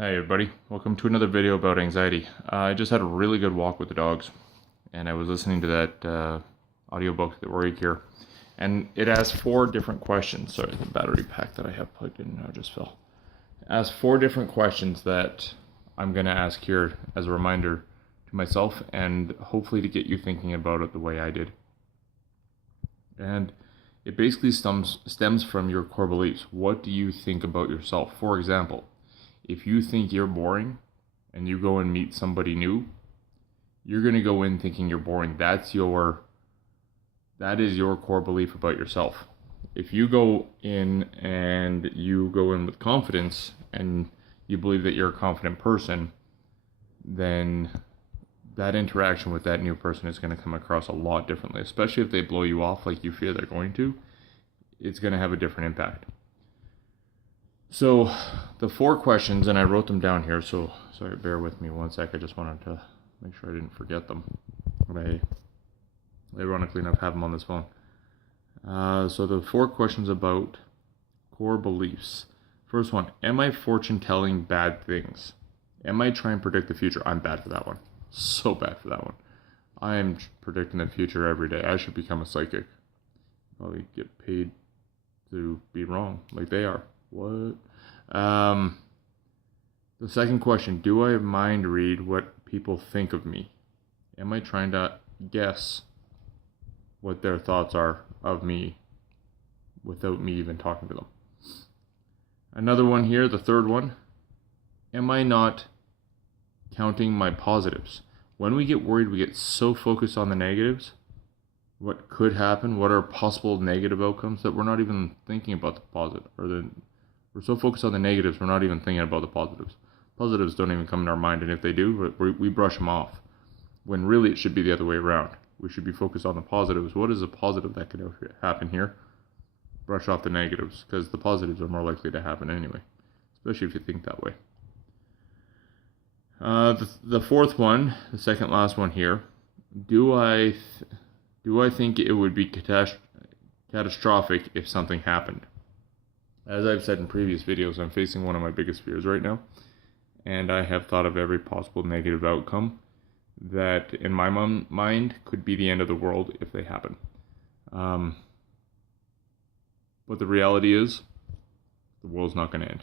Hey everybody, welcome to another video about anxiety. I just had a really good walk with the dogs and I was listening to that audiobook, The Warrior Cure, and it asks 4 different questions. Sorry, the battery pack that I have plugged in now just fell. It asks 4 different questions that I'm going to ask here as a reminder to myself and hopefully to get you thinking about it the way I did. And it basically stems from your core beliefs. What do you think about yourself? For example, if you think you're boring and you go and meet somebody new, you're going to go in thinking you're boring. That is your core belief about yourself. If you go in and you go in with confidence and you believe that you're a confident person, then that interaction with that new person is going to come across a lot differently, especially if they blow you off like you fear they're going to. It's going to have a different impact. So the 4 questions, and I wrote them down here, so sorry, bear with me one sec. I just wanted to make sure I didn't forget them. But I, ironically enough, have them on this phone. So the 4 questions about core beliefs. First one, am I fortune telling bad things? Am I trying to predict the future? I'm bad for that one. So bad for that one. I am predicting the future every day. I should become a psychic. Probably get paid to be wrong like they are. What? The second question, do I mind read what people think of me? Am I trying to guess what their thoughts are of me without me even talking to them? Another one here, the third one, am I not counting my positives? When we get worried, we get so focused on the negatives, what could happen, what are possible negative outcomes, that we're not even thinking about the positive, we're so focused on the negatives, we're not even thinking about the positives. Positives don't even come to our mind, and if they do, we brush them off. When really it should be the other way around. We should be focused on the positives. What is a positive that could happen here? Brush off the negatives, because the positives are more likely to happen anyway, especially if you think that way. The fourth one, the second last one here, do I think it would be catastrophic if something happened? As I've said in previous videos, I'm facing one of my biggest fears right now, and I have thought of every possible negative outcome that in my mind could be the end of the world if they happen. But the reality is, the world's not going to end.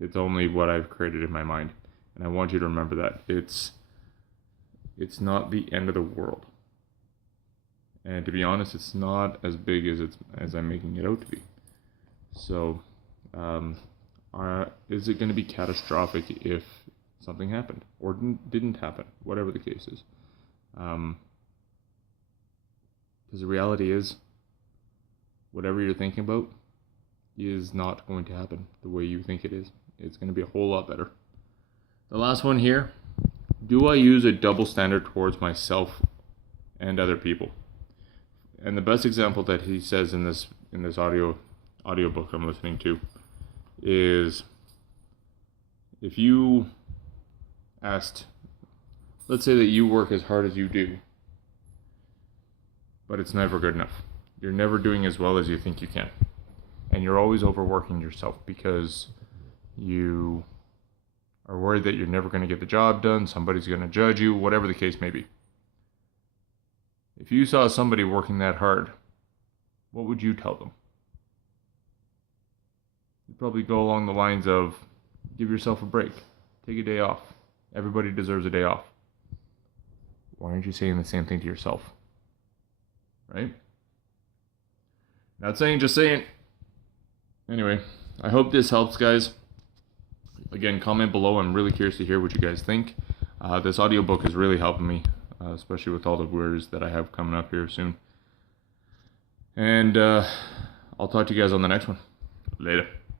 It's only what I've created in my mind, and I want you to remember that. It's not the end of the world. And to be honest, it's not as big as I'm making it out to be. So, is it going to be catastrophic if something happened or didn't happen, whatever the case is? Because the reality is, whatever you're thinking about is not going to happen the way you think it is. It's going to be a whole lot better. The last one here, do I use a double standard towards myself and other people? And the best example that he says in this audiobook I'm listening to is, if you asked, let's say that you work as hard as you do, but it's never good enough. You're never doing as well as you think you can. And you're always overworking yourself because you are worried that you're never going to get the job done, somebody's going to judge you, whatever the case may be. If you saw somebody working that hard, what would you tell them? You'd probably go along the lines of, give yourself a break. Take a day off. Everybody deserves a day off. Why aren't you saying the same thing to yourself? Right? Not saying, just saying. Anyway, I hope this helps, guys. Again, comment below. I'm really curious to hear what you guys think. This audiobook is really helping me. Especially with all the words that I have coming up here soon. And I'll talk to you guys on the next one. Later.